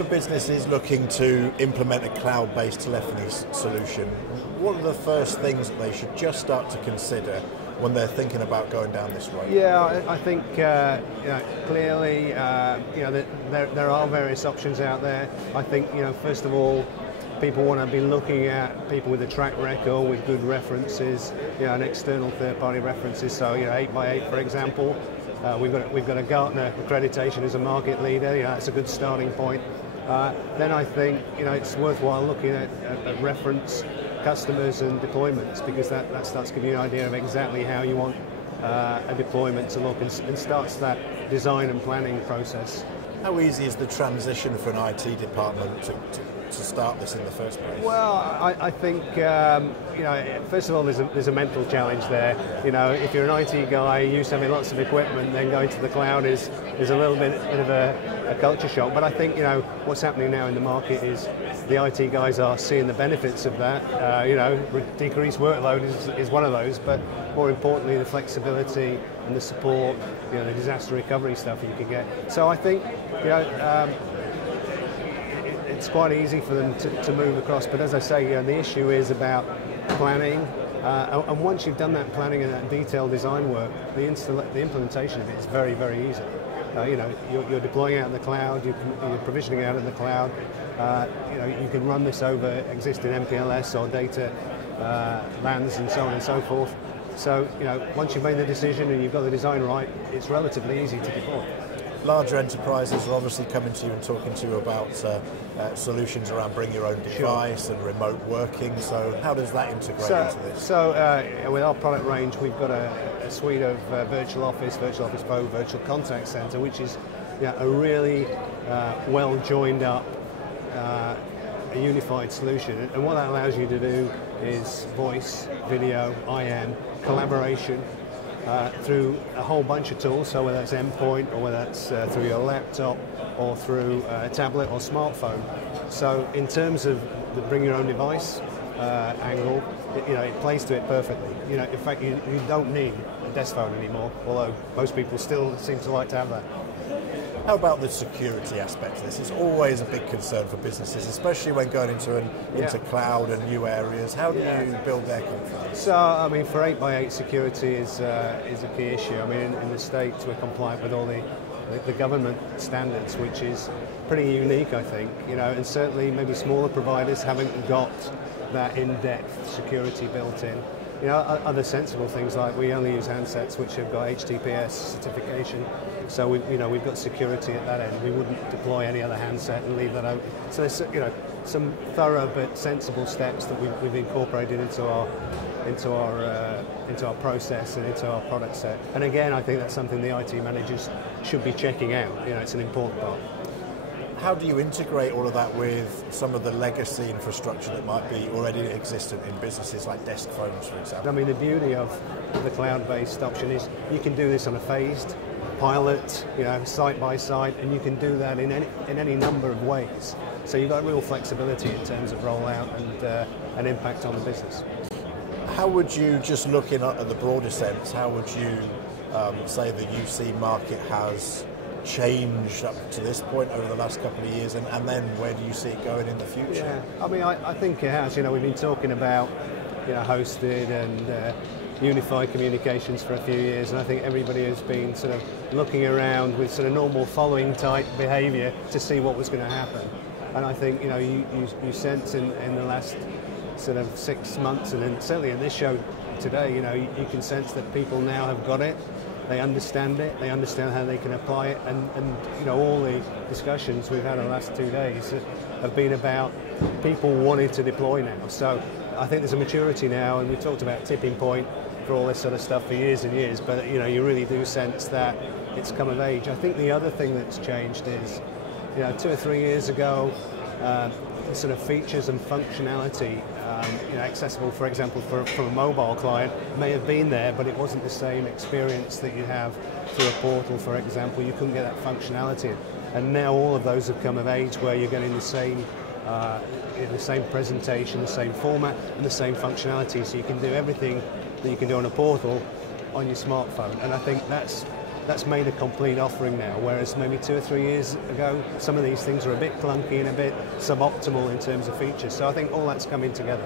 If a business is looking to implement a cloud-based telephony solution, what are the first things that they should just start to consider when they're thinking about going down this road? Yeah, I think clearly there are various options out there. I think first of all, people want to be looking at people with a track record, with good references, and external third-party references. So 8x8, for example, we've got a Gartner accreditation as a market leader. That's a good starting point. Then I think it's worthwhile looking at reference customers and deployments, because that starts giving you an idea of exactly how you want a deployment to look, and starts that design and planning process. How easy is the transition for an IT department to start this in the first place? Well, I think first of all, there's a mental challenge there. If you're an IT guy used to having lots of equipment, then going to the cloud is a little bit of a culture shock. But I think what's happening now in the market is the IT guys are seeing the benefits of that. Decreased workload is one of those, but more importantly, the flexibility and the support, the disaster recovery stuff you can get. So I think it's quite easy for them to move across, but as I say, the issue is about planning, and once you've done that planning and that detailed design work, the implementation of it is very, very easy. You're deploying out in the cloud, you're provisioning out in the cloud. You can run this over existing MPLS or data LANs and so on and so forth. So once you've made the decision and you've got the design right, it's relatively easy to deploy. Larger enterprises are obviously coming to you and talking to you about solutions around bring your own device and remote working. So how does that integrate into this? So with our product range, we've got a suite of Virtual Office Pro, Virtual Contact Center, which is a really well joined up, a unified solution. And what that allows you to do is voice, video, IM, collaboration, through a whole bunch of tools, so whether that's endpoint or whether that's through your laptop or through a tablet or smartphone. So in terms of the bring your own device angle, it plays to it perfectly. In fact, you don't need a desk phone anymore, although most people still seem to like to have that. How about the security aspect of this? It's always a big concern for businesses, especially when going into cloud and new areas. How do you build their confidence? So, I mean, for 8x8, security is a key issue. I mean, in the States, we're compliant with all the government standards, which is pretty unique, I think. And certainly maybe smaller providers haven't got that in-depth security built in. Other sensible things like we only use handsets which have got HTTPS certification, so we've got security at that end. We wouldn't deploy any other handset and leave that open. So there's some thorough but sensible steps that we've incorporated into our process and into our product set. And again, I think that's something the IT managers should be checking out. It's an important part. How do you integrate all of that with some of the legacy infrastructure that might be already existent in businesses like desk phones, for example? I mean, the beauty of the cloud-based option is you can do this on a phased pilot, site by site, and you can do that in any number of ways. So you've got real flexibility in terms of rollout and impact on the business. How would you, just looking at the broader sense, how would you say the UC market has changed up to this point over the last couple of years, and then where do you see it going in the future? Yeah, I mean, I think it has. We've been talking about hosted and unified communications for a few years, and I think everybody has been sort of looking around with sort of normal following type behaviour to see what was going to happen. And I think you sense in the last sort of 6 months, and then certainly in this show today, you can sense that people now have got it. They understand it, they understand how they can apply it, and all the discussions we've had in the last 2 days have been about people wanting to deploy now. So I think there's a maturity now, and we talked about tipping point for all this sort of stuff for years and years, but you really do sense that it's come of age. I think the other thing that's changed is, 2 or 3 years ago, the sort of features and functionality accessible, for example, from a mobile client may have been there, but it wasn't the same experience that you have through a portal, for example. You couldn't get that functionality. And now all of those have come of age where you're getting the same presentation, the same format, and the same functionality. So you can do everything that you can do on a portal on your smartphone. And I think that's that's made a complete offering now, whereas maybe 2 or 3 years ago, some of these things were a bit clunky and a bit suboptimal in terms of features. So I think all that's coming together.